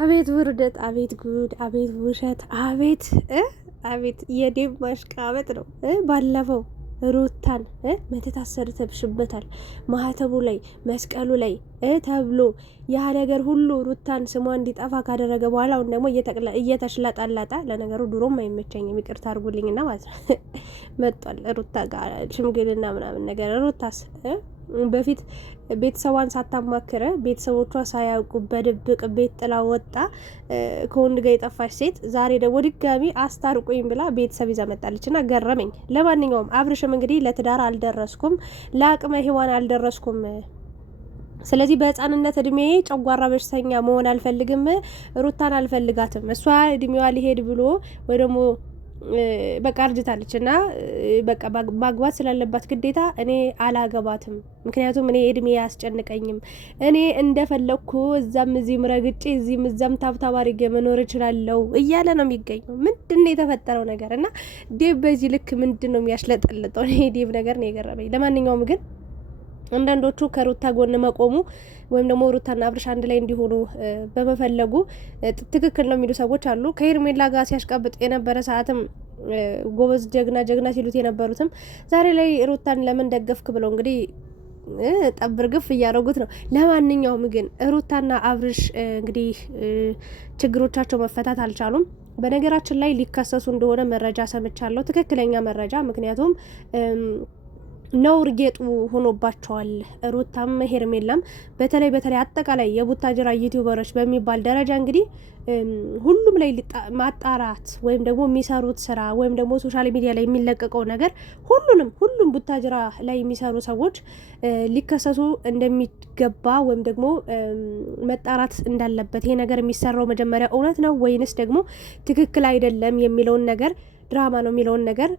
አቤት ውርደት፣ አቤት ጉድ፣ አቤት ውሸት፣ አቤት የዴብ ማሽቃበጥ ነው። ባለፈው ሩታን መተት አሰርተብሽበታል ማህተቡ ላይ መስቀሉ ላይ ተብሎ ያ ነገር ሁሉ ሩታን ስሟ እንዲጠፋ ካደረገ በኋላ አሁን ደግሞ እየተሽላጣላጣ። ለነገሩ ድሮም አይመቸኝም ይቅርታ አድርጉልኝና ማለት ነው መጧል ሩታ ጋር ሽምግልና ምናምን ነገር። ሩታስ በፊት ቤተሰቧን ሳታማክረ ቤተሰቦቿ ሳያውቁ በድብቅ ቤት ጥላ ወጣ ከወንድ ጋር የጠፋች ሴት ዛሬ ደግሞ ድጋሚ አስታርቁኝ ብላ ቤተሰብ ይዛ መጣለች እና ገረመኝ። ለማንኛውም አብርሽም እንግዲህ ለትዳር አልደረስኩም፣ ለአቅመ ሔዋን አልደረስኩም፣ ስለዚህ በህፃንነት እድሜ ጨጓራ በሽተኛ መሆን አልፈልግም፣ ሩታን አልፈልጋትም፣ እሷ እድሜዋ ሊሄድ ብሎ ወይ ደግሞ በቃ አርጅታለች እና በቃ ማግባት ስላለባት ግዴታ እኔ አላገባትም፣ ምክንያቱም እኔ እድሜ አያስጨንቀኝም፣ እኔ እንደፈለግኩ እዛም እዚህም ረግጬ እዚህም እዛም ታብታብ አድርጌ መኖር እችላለሁ እያለ ነው የሚገኘው። ምንድን ነው የተፈጠረው ነገር? እና ዴቭ በዚህ ልክ ምንድን ነው የሚያሽለጠልጠው? ይሄ ዴቭ ነገር ነው የገረመኝ። ለማንኛውም ግን አንዳንዶቹ ከሩታ ጎን መቆሙ ወይም ደግሞ ሩታና አብርሽ አንድ ላይ እንዲሆኑ በመፈለጉ ትክክል ነው የሚሉ ሰዎች አሉ። ከሄርሜላ ጋር ሲያሽቃብጥ የነበረ ሰዓትም ጎበዝ ጀግና ሲሉት የነበሩትም ዛሬ ላይ ሩታን ለምን ደገፍክ ብለው እንግዲህ ጠብር ግፍ እያደረጉት ነው። ለማንኛውም ግን ሩታና አብርሽ እንግዲህ ችግሮቻቸው መፈታት አልቻሉም። በነገራችን ላይ ሊከሰሱ እንደሆነ መረጃ ሰምቻለሁ፣ ትክክለኛ መረጃ። ምክንያቱም ነውር ጌጡ ሆኖባቸዋል ሩታም ሄርሜላም። በተለይ አጠቃላይ የቡታጅራ ዩቲዩበሮች በሚባል ደረጃ እንግዲህ ሁሉም ላይ ማጣራት ወይም ደግሞ የሚሰሩት ስራ ወይም ደግሞ ሶሻል ሚዲያ ላይ የሚለቀቀው ነገር ሁሉም ቡታጅራ ላይ የሚሰሩ ሰዎች ሊከሰሱ እንደሚገባ ወይም ደግሞ መጣራት እንዳለበት፣ ይሄ ነገር የሚሰራው መጀመሪያ እውነት ነው ወይንስ ደግሞ ትክክል አይደለም የሚለውን ነገር ድራማ ነው የሚለውን ነገር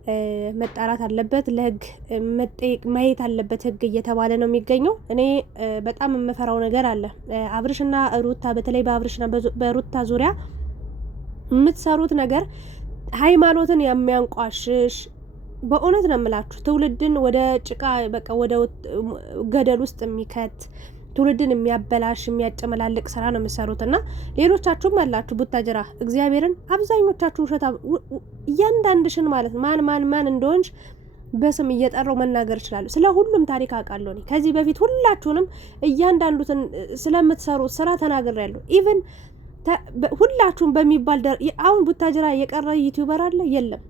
መጣራት አለበት፣ ለህግ መጠየቅ ማየት አለበት ህግ እየተባለ ነው የሚገኘው። እኔ በጣም የምፈራው ነገር አለ። አብርሽና ሩታ በተለይ በአብርሽና በሩታ ዙሪያ የምትሰሩት ነገር ሃይማኖትን የሚያንቋሽሽ፣ በእውነት ነው የምላችሁ ትውልድን ወደ ጭቃ በቃ ወደ ገደል ውስጥ የሚከት ትውልድን የሚያበላሽ የሚያጨመላልቅ ስራ ነው የምትሰሩት። እና ሌሎቻችሁም አላችሁ ቡታጅራ እግዚአብሔርን አብዛኞቻችሁ ውሸታ እያንዳንድሽን ማለት ማን እንደሆንሽ በስም እየጠራው መናገር ይችላሉ። ስለ ሁሉም ታሪክ አውቃለሁ። ከዚህ በፊት ሁላችሁንም እያንዳንዱትን ስለምትሰሩት ስራ ተናግሬያለሁ። ኢቭን ሁላችሁም በሚባል አሁን ቡታጅራ የቀረ ዩቲዩበር አለ የለም?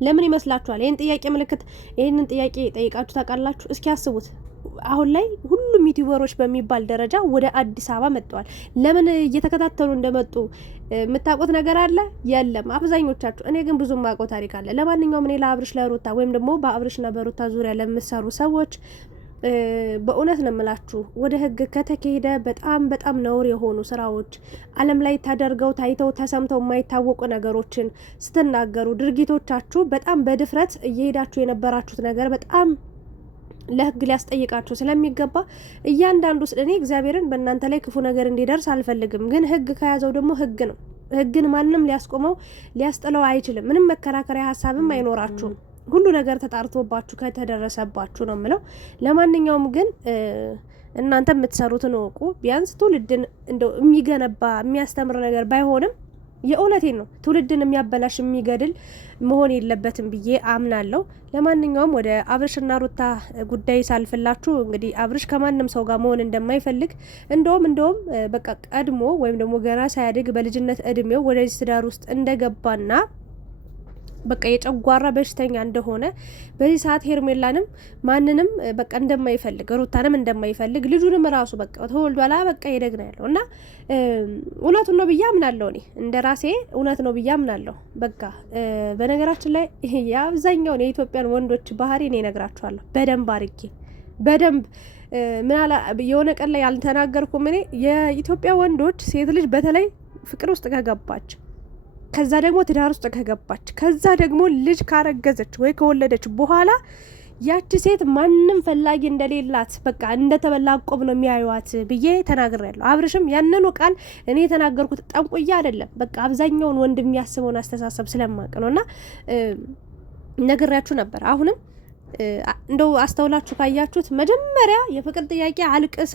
ለምን ይመስላችኋል? ይህንን ጥያቄ ጠይቃችሁ ታውቃላችሁ? እስኪ አስቡት። አሁን ላይ ሁሉም ዩቲዩበሮች በሚባል ደረጃ ወደ አዲስ አበባ መጥተዋል። ለምን እየተከታተሉ እንደመጡ የምታውቁት ነገር አለ የለም? አብዛኞቻችሁ። እኔ ግን ብዙ የማውቀው ታሪክ አለ። ለማንኛውም እኔ ለአብርሽ ለሩታ ወይም ደግሞ በአብርሽና በሩታ ዙሪያ ለምትሰሩ ሰዎች በእውነት ነው የምላችሁ፣ ወደ ህግ ከተካሄደ በጣም ነውር የሆኑ ስራዎች ዓለም ላይ ታደርገው ታይተው ተሰምተው የማይታወቁ ነገሮችን ስትናገሩ ድርጊቶቻችሁ በጣም በድፍረት እየሄዳችሁ የነበራችሁት ነገር በጣም ለህግ ሊያስጠይቃችሁ ስለሚገባ እያንዳንዱ እኔ እግዚአብሔርን በእናንተ ላይ ክፉ ነገር እንዲደርስ አልፈልግም። ግን ህግ ከያዘው ደግሞ ህግ ነው። ህግን ማንም ሊያስቆመው ሊያስጥለው አይችልም። ምንም መከራከሪያ ሀሳብም አይኖራችሁም። ሁሉ ነገር ተጣርቶባችሁ ከተደረሰባችሁ ነው የምለው። ለማንኛውም ግን እናንተ የምትሰሩትን እወቁ። ቢያንስ ትውልድን እንደው የሚገነባ የሚያስተምር ነገር ባይሆንም የእውነቴን ነው ትውልድን የሚያበላሽ የሚገድል መሆን የለበትም ብዬ አምናለሁ። ለማንኛውም ወደ አብርሽና ሩታ ጉዳይ ሳልፍላችሁ እንግዲህ አብርሽ ከማንም ሰው ጋር መሆን እንደማይፈልግ እንደውም በቃ ቀድሞ ወይም ደግሞ ገና ሳያድግ በልጅነት እድሜው ወደዚህ ትዳር ውስጥ እንደገባና በቃ የጨጓራ በሽተኛ እንደሆነ በዚህ ሰዓት ሄርሜላንም ማንንም በቃ እንደማይፈልግ ሩታንም እንደማይፈልግ ልጁንም ራሱ በቃ ተወልዷላ በቃ ይደግና ያለው እና እውነቱን ነው ብዬ አምናለሁ። እኔ እንደ ራሴ እውነት ነው ብዬ አምናለሁ። በቃ በነገራችን ላይ የአብዛኛውን የኢትዮጵያን ወንዶች ባህሪ እኔ እነግራችኋለሁ በደንብ ምናላ የሆነ ቀን ላይ ያልተናገርኩም። እኔ የኢትዮጵያ ወንዶች ሴት ልጅ በተለይ ፍቅር ውስጥ ከገባች ከዛ ደግሞ ትዳር ውስጥ ከገባች ከዛ ደግሞ ልጅ ካረገዘች ወይ ከወለደች በኋላ ያቺ ሴት ማንም ፈላጊ እንደሌላት በቃ እንደተበላ ቆብ ነው የሚያዩዋት ብዬ ተናግሬያለሁ። አብርሽም ያንኑ ቃል እኔ የተናገርኩት ጠንቆያ አይደለም። በቃ አብዛኛውን ወንድ የሚያስበውን አስተሳሰብ ስለማቅ ነውና ነግሬያችሁ ነበር። አሁንም እንደው አስተውላችሁ ካያችሁት መጀመሪያ የፍቅር ጥያቄ አልቅሳ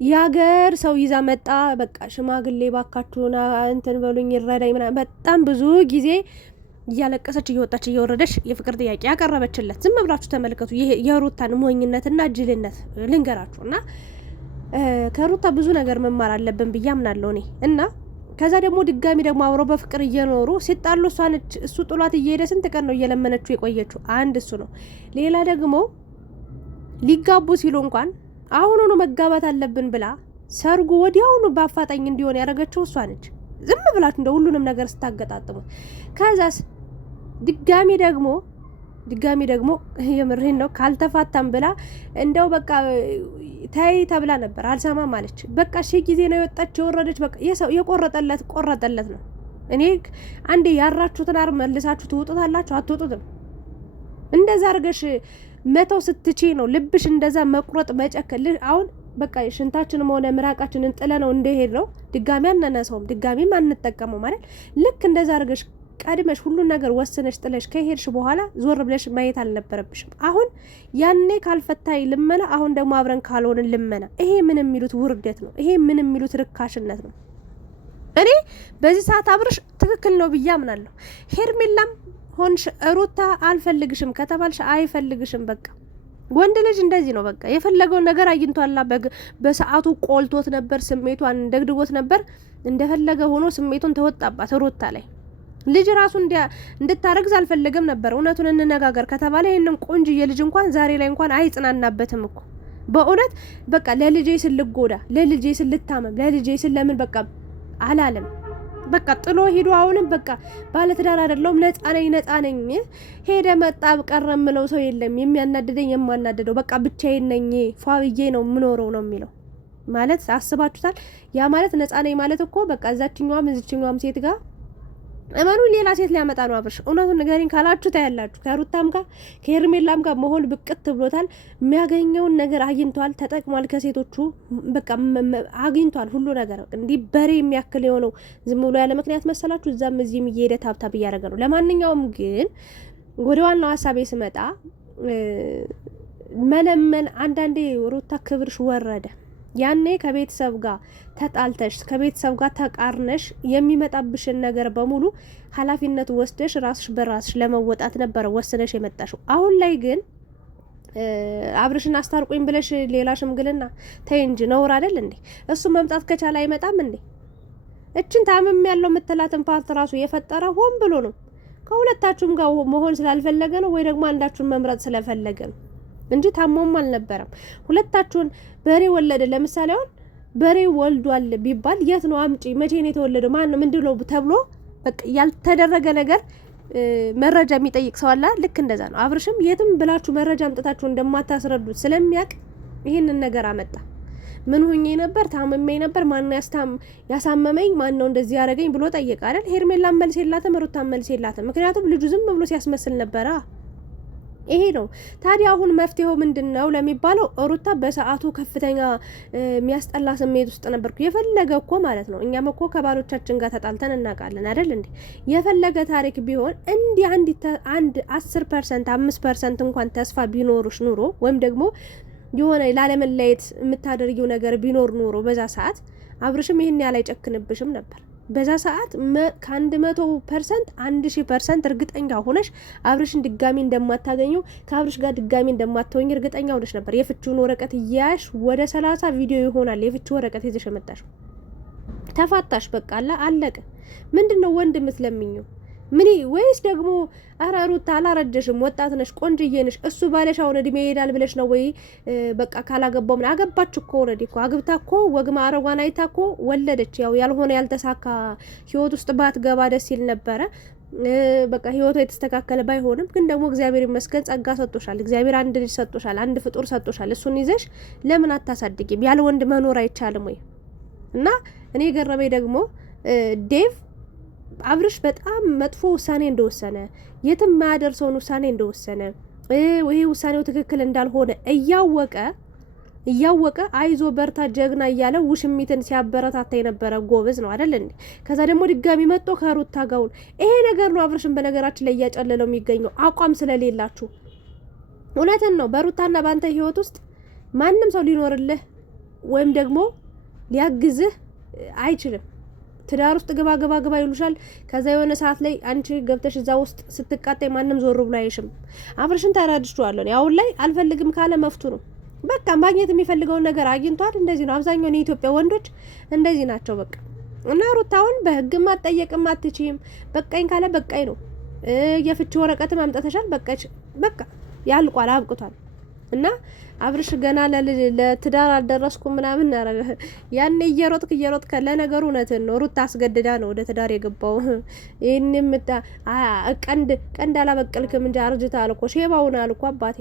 የሀገር ሰው ይዛ መጣ። በቃ ሽማግሌ ባካችሁና እንትን በሉኝ ይረዳኝ ምናምን በጣም ብዙ ጊዜ እያለቀሰች እየወጣች እየወረደች የፍቅር ጥያቄ ያቀረበችለት። ዝም ብላችሁ ተመልከቱ። ይሄ የሩታን ሞኝነትና ጅልነት ልንገራችሁ እና ከሩታ ብዙ ነገር መማር አለብን ብዬ አምናለሁ እኔ እና ከዛ ደግሞ ድጋሚ ደግሞ አብረው በፍቅር እየኖሩ ሲጣሉ እሱ ጥሏት እየሄደ ስንት ቀን ነው እየለመነችው የቆየችው? አንድ እሱ ነው። ሌላ ደግሞ ሊጋቡ ሲሉ እንኳን አሁኑኑ መጋባት አለብን ብላ ሰርጉ ወዲያውኑ በአፋጣኝ እንዲሆን ያደረገችው እሷ ነች። ዝም ብላችሁ እንደ ሁሉንም ነገር ስታገጣጥሙት ከዛስ ድጋሚ ደግሞ የምሬን ነው ካልተፋታም ብላ እንደው በቃ ታይ ተብላ ነበር፣ አልሰማም አለች። በቃ ጊዜ ነው የወጣች የወረደች። በቃ የሰው ቆረጠለት ነው። እኔ አንዴ ያራችሁትን አር መልሳችሁ ትውጡታላችሁ? አትውጡትም። እንደዛ አድርገሽ መተው ስትቺ ነው ልብሽ እንደዛ መቁረጥ መጨከል። አሁን በቃ ሽንታችንም ሆነ ምራቃችንን ጥለ ነው እንደሄድ ነው ድጋሚ አናነሳውም፣ ድጋሚም አንጠቀመው ማለት ልክ እንደዛ አድርገሽ ቀድመሽ ሁሉን ነገር ወስነሽ ጥለሽ ከሄድሽ በኋላ ዞር ብለሽ ማየት አልነበረብሽም። አሁን ያኔ ካልፈታይ ልመና፣ አሁን ደግሞ አብረን ካልሆንን ልመና። ይሄ ምን የሚሉት ውርደት ነው? ይሄ ምን የሚሉት ርካሽነት ነው? እኔ በዚህ ሰዓት አብርሽ ትክክል ነው ብዬ አምናለሁ። ሄርሜላም ሆንሽ ሩታ አልፈልግሽም ከተባልሽ አይፈልግሽም። በቃ ወንድ ልጅ እንደዚህ ነው። በቃ የፈለገውን ነገር አግኝቷላ። በሰዓቱ ቆልቶት ነበር፣ ስሜቷን ደግድጎት ነበር። እንደፈለገ ሆኖ ስሜቱን ተወጣባት ሩታ ላይ። ልጅ ራሱ እንድታረግዝ አልፈለገም ነበር። እውነቱን እንነጋገር ከተባለ ይሄንን ቆንጅዬ ልጅ እንኳን ዛሬ ላይ እንኳን አይጽናናበትም እኮ በእውነት በቃ ለልጄ ስልጎዳ፣ ለልጄ ስልታመም፣ ለልጄ ስለምን በቃ አላለም። በቃ ጥሎ ሄዶ አሁንም በቃ ባለትዳር አይደለሁም ነፃ ነኝ ሄደ መጣ ቀረ የምለው ሰው የለም። የሚያናድደኝ የማናደደው በቃ ብቻዬን ነኝ ፏብዬ ነው የምኖረው ነው የሚለው ማለት አስባችሁታል? ያ ማለት ነፃ ነኝ ማለት እኮ በቃ እዛችኛዋም ሴት ጋር እመኑ ሌላ ሴት ሊያመጣ ነው አብርሽ። እውነቱን ንገሪኝ ካላችሁ ታያላችሁ። ከሩታም ጋር ከሄርሜላም ጋር መሆን ብቅት ብሎታል። የሚያገኘውን ነገር አግኝቷል፣ ተጠቅሟል። ከሴቶቹ በቃ አግኝቷል ሁሉ ነገር። እንዲህ በሬ የሚያክል የሆነው ዝም ብሎ ያለ ምክንያት መሰላችሁ? እዛም እዚህም እየሄደ ታብታብ እያደረገ ነው። ለማንኛውም ግን ወደ ዋናው ሀሳቤ ስመጣ መለመን አንዳንዴ ሩታ ክብርሽ ወረደ። ያኔ ከቤተሰብ ጋር ተጣልተሽ ከቤተሰብ ጋር ተቃርነሽ የሚመጣብሽን ነገር በሙሉ ኃላፊነት ወስደሽ ራስሽ በራስሽ ለመወጣት ነበር ወስነሽ የመጣሽው። አሁን ላይ ግን አብርሽን አስታርቁኝ ብለሽ ሌላ ሽምግልና ተይ እንጂ ነውር አይደል እንዴ? እሱ መምጣት ከቻለ አይመጣም እንዴ? እችን ታምም ያለው የምትላትን ፓርት ራሱ የፈጠረ ሆን ብሎ ነው። ከሁለታችሁም ጋር መሆን ስላልፈለገ ነው ወይ ደግሞ አንዳችሁን መምረጥ ስለፈለገ ነው እንጂ ታሞም አልነበረም። ሁለታችሁን በሬ ወለደ። ለምሳሌ አሁን በሬ ወልዷል ቢባል የት ነው አምጪ፣ መቼ ነው የተወለደው፣ ማን ነው ምንድነው ተብሎ በቃ ያልተደረገ ነገር መረጃ የሚጠይቅ ሰው አለ። ልክ እንደዛ ነው። አብርሽም የትም ብላችሁ መረጃ አምጥታችሁ እንደማታስረዱት ስለሚያውቅ ይሄንን ነገር አመጣ። ምን ሆኜ ነበር፣ ታመመኝ ነበር፣ ማን ያሳመመኝ፣ ማን ነው እንደዚህ ያደረገኝ ብሎ ጠየቀ አይደል? ሄርሜላን መልስ የላትም፣ ሩታን መልስ የላትም። ምክንያቱም ልጁ ዝም ብሎ ሲያስመስል ነበረ። ይሄ ነው ታዲያ። አሁን መፍትሄው ምንድነው ለሚባለው ሩታ በሰዓቱ ከፍተኛ የሚያስጠላ ስሜት ውስጥ ነበርኩ። የፈለገ እኮ ማለት ነው እኛም እኮ ከባሎቻችን ጋር ተጣልተን እናውቃለን አይደል እንዴ? የፈለገ ታሪክ ቢሆን እንዲህ አንድ 10% 5% እንኳን ተስፋ ቢኖርሽ ኑሮ ወይም ደግሞ የሆነ ላለመለየት የምታደርጊው ነገር ቢኖር ኑሮ በዛ ሰዓት አብርሽም ይሄን ያህል አይጨክንብሽም ነበር። በዛ ሰዓት ከ100% 1000% እርግጠኛ ሆነሽ አብርሽን ድጋሚ እንደማታገኘው ከአብርሽ ጋር ድጋሚ እንደማትሆኝ እርግጠኛ ሆነሽ ነበር። የፍቺውን ወረቀት እያያሽ ወደ 30 ቪዲዮ ይሆናል የፍቺ ወረቀት ይዘሽ መጣሽ። ተፋታሽ፣ በቃ አለቀ። ምንድነው ወንድ የምትለምኚው? ምን ወይስ ደግሞ አረ ሩታ አላረጀሽም፣ ወጣት ነሽ፣ ቆንጅዬ ነሽ፣ እሱ ባለሽ አሁን እድሜ ይሄዳል ብለሽ ነው ወይ? በቃ ካላገባው ምን አገባች እኮ ኦልሬዲ እኮ አግብታ እኮ ወግ ማዕረጓን አይታ እኮ ወለደች። ያው ያልሆነ ያልተሳካ ህይወት ውስጥ ባትገባ ደስ ይል ነበረ። በቃ ህይወቷ የተስተካከለ ባይሆንም ግን ደግሞ እግዚአብሔር ይመስገን ጸጋ ሰጥቶሻል። እግዚአብሔር አንድ ልጅ ሰጥቶሻል፣ አንድ ፍጡር ሰጥቶሻል። እሱን ይዘሽ ለምን አታሳድጊም? ያለ ወንድ መኖር አይቻልም ወይ? እና እኔ ገረመኝ ደግሞ ዴቭ አብርሽ በጣም መጥፎ ውሳኔ እንደወሰነ የትም ማያደርሰውን ውሳኔ እንደወሰነ ይሄ ውሳኔው ትክክል እንዳልሆነ እያወቀ አይዞ በርታ ጀግና እያለ ውሽሚትን ሲያበረታታ የነበረ ጎበዝ ነው አይደል እንዴ? ከዛ ደግሞ ድጋሚ መጥቶ ከሩታ ጋውን ይሄ ነገር ነው አብርሽን በነገራችን ላይ እያጨለለው የሚገኘው አቋም ስለሌላችሁ። እውነትን ነው። በሩታና ባንተ ህይወት ውስጥ ማንም ሰው ሊኖርልህ ወይም ደግሞ ሊያግዝህ አይችልም። ትዳር ውስጥ ግባ ይሉሻል። ከዛ የሆነ ሰዓት ላይ አንቺ ገብተሽ እዛ ውስጥ ስትቃጠይ ማንም ዞር ብሎ አይሽም። አብርሽን ተረድቼዋለሁ። አሁን ላይ አልፈልግም ካለ መፍቱ ነው። በቃ ማግኘት የሚፈልገውን ነገር አግኝቷል። እንደዚህ ነው አብዛኛው የኢትዮጵያ ወንዶች እንደዚህ ናቸው። በቃ እና ሩታውን በህግም አትጠየቅም አትችይም። በቃኝ ካለ በቃኝ ነው። የፍቺ ወረቀትም አምጥተሻል። በቃ ያልቋል፣ አብቅቷል። እና አብርሽ ገና ለትዳር አልደረስኩም ምናምን ያኔ እየሮጥክ ለነገሩ እውነትን ነው። ሩታ አስገድዳ ነው ወደ ትዳር የገባው። ይህንም ቀንድ አላበቀልክም እንጂ አርጅተሃል እኮ ሼባውናል እኮ አባቴ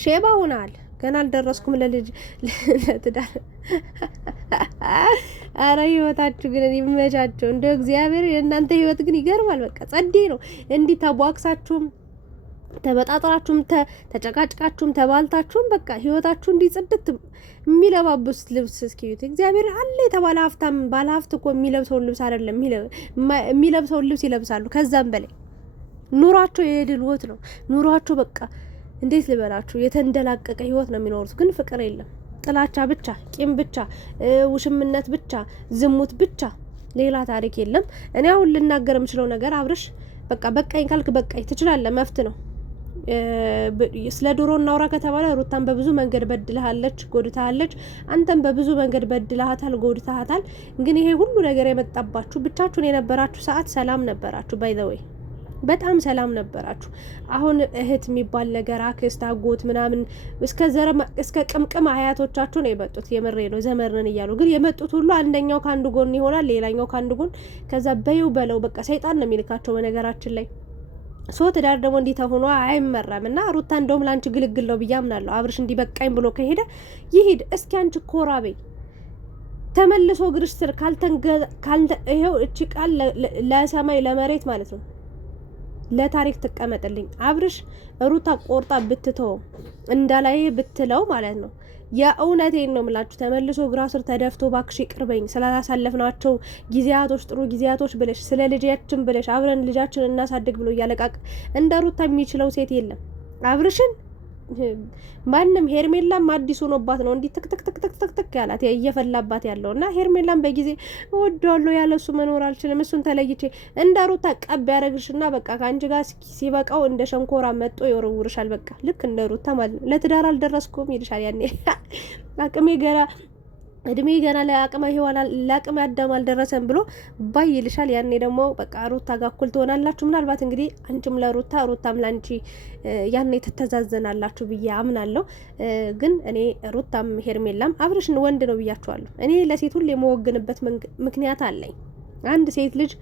ሼባውናል። ገና አልደረስኩም ለትዳር። አረ ህይወታችሁ ግን ይመቻቸው እንደ እግዚአብሔር። የእናንተ ህይወት ግን ይገርማል። በቃ ጸዴ ነው። እንዲህ ተቧክሳችሁም ተበጣጥራችሁም ተጨቃጭቃችሁም ተባልታችሁም በቃ ህይወታችሁ እንዲጽድት የሚለባብሱት ልብስ እስኪዩት። እግዚአብሔር አለ የተባለ ሀብታም ባለ ሀብት እኮ የሚለብሰውን ልብስ አይደለም የሚለብሰውን ልብስ ይለብሳሉ። ከዛም በላይ ኑሯቸው የድል ህይወት ነው። ኑሯቸው በቃ እንዴት ልበላችሁ የተንደላቀቀ ህይወት ነው የሚኖሩት። ግን ፍቅር የለም፣ ጥላቻ ብቻ፣ ቂም ብቻ፣ ውሽምነት ብቻ፣ ዝሙት ብቻ፣ ሌላ ታሪክ የለም። እኔ አሁን ልናገር የምችለው ነገር አብርሽ በቃ በቃኝ ካልክ በቃኝ ትችላለህ፣ መፍት ነው። ስለ ድሮ እናውራ ከተባለ ሩታን በብዙ መንገድ በድልሃለች፣ ጎድታሃለች። አንተም በብዙ መንገድ በድልሃታል፣ ጎድታሃታል። ግን ይሄ ሁሉ ነገር የመጣባችሁ ብቻችሁን የነበራችሁ ሰዓት ሰላም ነበራችሁ። ባይ ዘ ወይ በጣም ሰላም ነበራችሁ። አሁን እህት የሚባል ነገር አክስት፣ አጎት ምናምን እስከ ቅምቅም አያቶቻችሁ ነው የመጡት። የምሬ ነው ዘመርን እያሉ ግን የመጡት ሁሉ አንደኛው ከአንዱ ጎን ይሆናል፣ ሌላኛው ከአንዱ ጎን። ከዛ በይው በለው በቃ ሰይጣን ነው የሚልካቸው በነገራችን ላይ። ትዳር ደግሞ እንዲህ ተሆኖ አይመራም። እና ሩታ እንደውም ለአንቺ ግልግል ነው ብዬ አምናለሁ። አብርሽ እንዲህ በቃኝ ብሎ ከሄደ ይሂድ። እስኪ አንቺ ኮራ በይ ተመልሶ እግርሽ ስር ይኸው እቺ ቃል ለሰማይ ለመሬት ማለት ነው ለታሪክ ትቀመጥልኝ። አብርሽ ሩታ ቆርጣ ብትተው እንዳላይ ብትለው ማለት ነው። የእውነቴን ነው የምላችሁ። ተመልሶ ግራ ስር ተደፍቶ ባክሽ ይቅርበኝ ስላላሳለፍናቸው ጊዜያቶች ጥሩ ጊዜያቶች ብለሽ ስለ ልጃችን ብለሽ አብረን ልጃችን እናሳድግ ብሎ እያለቃቅ እንደ ሩታ የሚችለው ሴት የለም። አብርሽን ማንም ሄርሜላም አዲስ ሆኖባት ነው እንዲህ ትክ ያላት እየፈላባት ያለው እና ሄርሜላም በጊዜ ወዷለው ያለሱ መኖር አልችልም እሱን ተለይቼ እንደ ሩታ ቀብ ያረግሽና በቃ ካንቺ ጋር ሲበቃው እንደ ሸንኮራ መጥቶ ይወረውርሻል። በቃ ልክ እንደ ሩታ ማለት ነው። ለትዳር አልደረስኩም ይልሻል። ያኔ እድሜ ገና ለአቅመ ሔዋን ለአቅመ አዳም አልደረሰም ብሎ ባይ ይልሻል። ያኔ ደግሞ በቃ ሩታ ጋር እኩል ትሆናላችሁ። ምናልባት እንግዲህ አንቺም ለሩታ ሩታም ላንቺ ያኔ ትተዛዘናላችሁ ብዬ አምናለሁ። ግን እኔ ሩታም ሄርሜላም አብርሽን ወንድ ነው ብያችኋለሁ። እኔ ለሴት ሁሉ የመወግንበት ምክንያት አለኝ። አንድ ሴት ልጅ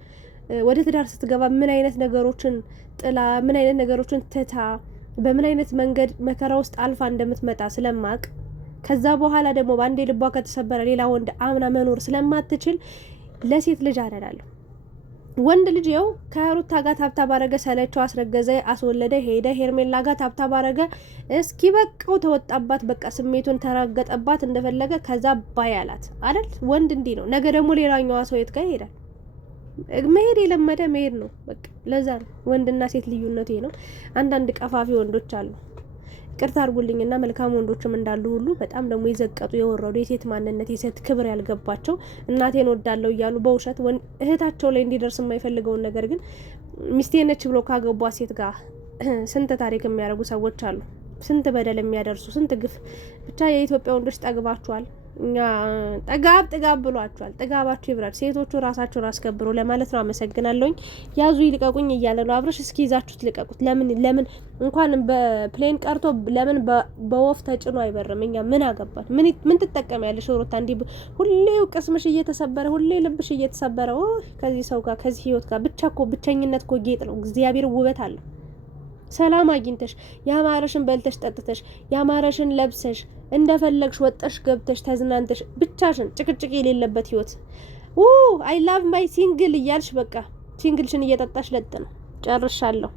ወደ ትዳር ስትገባ ምን አይነት ነገሮችን ጥላ ምን አይነት ነገሮችን ትታ በምን አይነት መንገድ መከራ ውስጥ አልፋ እንደምትመጣ ስለማቅ ከዛ በኋላ ደግሞ በአንዴ ልቧ ከተሰበረ ሌላ ወንድ አምና መኖር ስለማትችል ለሴት ልጅ አደላለሁ። ወንድ ልጅ ይኸው ከሩታ ጋር ታብታ ባረገ፣ ሰለቸው፣ አስረገዘ፣ አስወለደ፣ ሄደ። ሄርሜላ ጋር ታብታ ባረገ፣ እስኪ በቃው ተወጣባት፣ በቃ ስሜቱን ተራገጠባት እንደፈለገ። ከዛ ባይ አላት አይደል? ወንድ እንዲህ ነው። ነገ ደግሞ ሌላኛዋ ሰው የት ጋር ይሄዳል? መሄድ የለመደ መሄድ ነው በቃ። ለዛ ነው ወንድና ሴት ልዩነቱ ነው። አንዳንድ ቀፋፊ ወንዶች አሉ፣ ቅርታ አድርጉልኝና መልካም ወንዶችም እንዳሉ ሁሉ በጣም ደግሞ የዘቀጡ የወረዱ የሴት ማንነት የሴት ክብር ያልገባቸው እናቴን ወዳለው እያሉ በውሸት እህታቸው ላይ እንዲደርስ የማይፈልገውን ነገር ግን ሚስቴ ነች ብሎ ካገቧ ሴት ጋር ስንት ታሪክ የሚያደርጉ ሰዎች አሉ። ስንት በደል የሚያደርሱ ስንት ግፍ። ብቻ የኢትዮጵያ ወንዶች ጠግባችኋል። እኛ ጥጋብ ብሏችኋል። ጥጋባችሁ ይብራል። ሴቶቹ ራሳቸውን አስከብሮ ለማለት ነው። አመሰግናለሁኝ። ያዙ ይልቀቁኝ እያለ ነው አብርሽ። እስኪ ይዛችሁት ልቀቁት። ለምን እንኳን በፕሌን ቀርቶ ለምን በወፍ ተጭኖ አይበርም? እኛ ምን አገባን? ምን ትጠቀሚያለሽ ሩታ? እንዲህ ሁሌ ቅስምሽ እየተሰበረ ሁሌ ልብሽ እየተሰበረ ከዚህ ሰው ጋር ከዚህ ህይወት ጋር ብቻ እኮ ብቸኝነት እኮ ጌጥ ነው። እግዚአብሔር ውበት አለው። ሰላም አግኝተሽ ያማረሽን በልተሽ ጠጥተሽ ያማረሽን ለብሰሽ እንደፈለግሽ ወጠሽ ገብተሽ ተዝናንተሽ ብቻሽን ጭቅጭቅ የሌለበት ህይወት አይ ላቭ ማይ ሲንግል እያልሽ በቃ ሲንግልሽን እየጠጣሽ ለጥ ነው። ጨርሻለሁ።